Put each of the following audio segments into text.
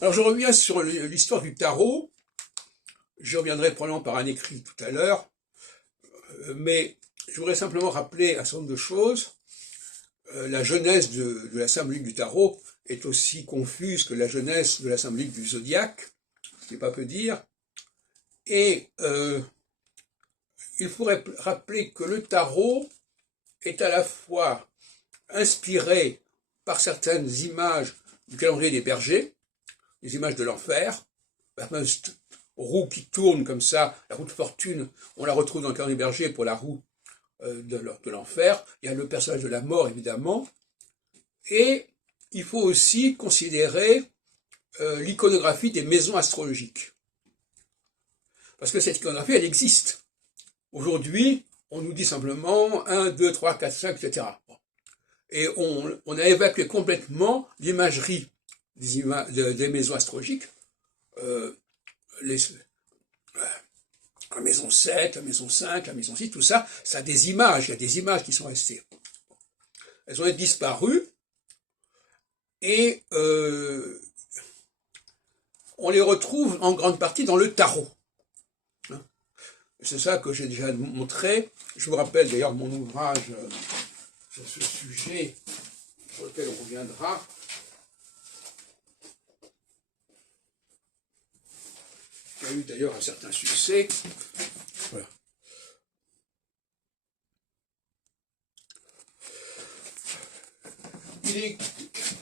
Alors je reviens sur l'histoire du tarot. Je reviendrai probablement par un écrit tout à l'heure, mais je voudrais simplement rappeler un certain nombre de choses. La genèse de la symbolique du tarot est aussi confuse que la genèse de la symbolique du zodiaque, ce n'est pas peu dire. Et il faudrait rappeler que le tarot est à la fois inspiré par certaines images du calendrier des bergers, les images de l'enfer, la fameuse roue qui tourne comme ça, la roue de fortune, on la retrouve dans le calendrier des bergers pour la roue de l'enfer. Il y a le personnage de la mort, évidemment. Et il faut aussi considérer l'iconographie des maisons astrologiques. Parce que cette iconographie, elle existe. Aujourd'hui, on nous dit simplement 1, 2, 3, 4, 5, etc. Et on a évacué complètement l'imagerie des maisons astrologiques. La maison 7, la maison 5, la maison 6, tout ça, ça a des images, il y a des images qui sont restées. Elles ont disparu, et on les retrouve en grande partie dans le tarot. C'est ça que j'ai déjà montré. Je vous rappelle d'ailleurs mon ouvrage sur ce sujet, sur lequel on reviendra. Qui a eu d'ailleurs un certain succès. Voilà.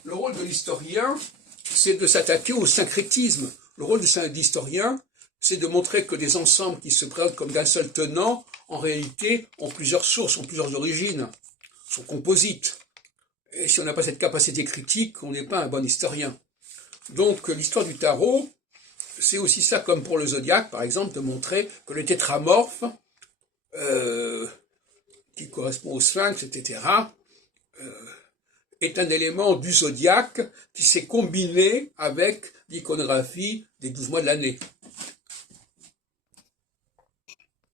Le rôle de l'historien, c'est de s'attaquer au syncrétisme. Le rôle de l'historien, c'est de montrer que des ensembles qui se présentent comme d'un seul tenant, en réalité, ont plusieurs sources, ont plusieurs origines, sont composites. Et si on n'a pas cette capacité critique, on n'est pas un bon historien. Donc l'histoire du tarot, c'est aussi ça, comme pour le zodiaque, par exemple, de montrer que le tétramorphe, qui correspond au sphinx, etc., est un élément du zodiaque qui s'est combiné avec l'iconographie des 12 mois de l'année.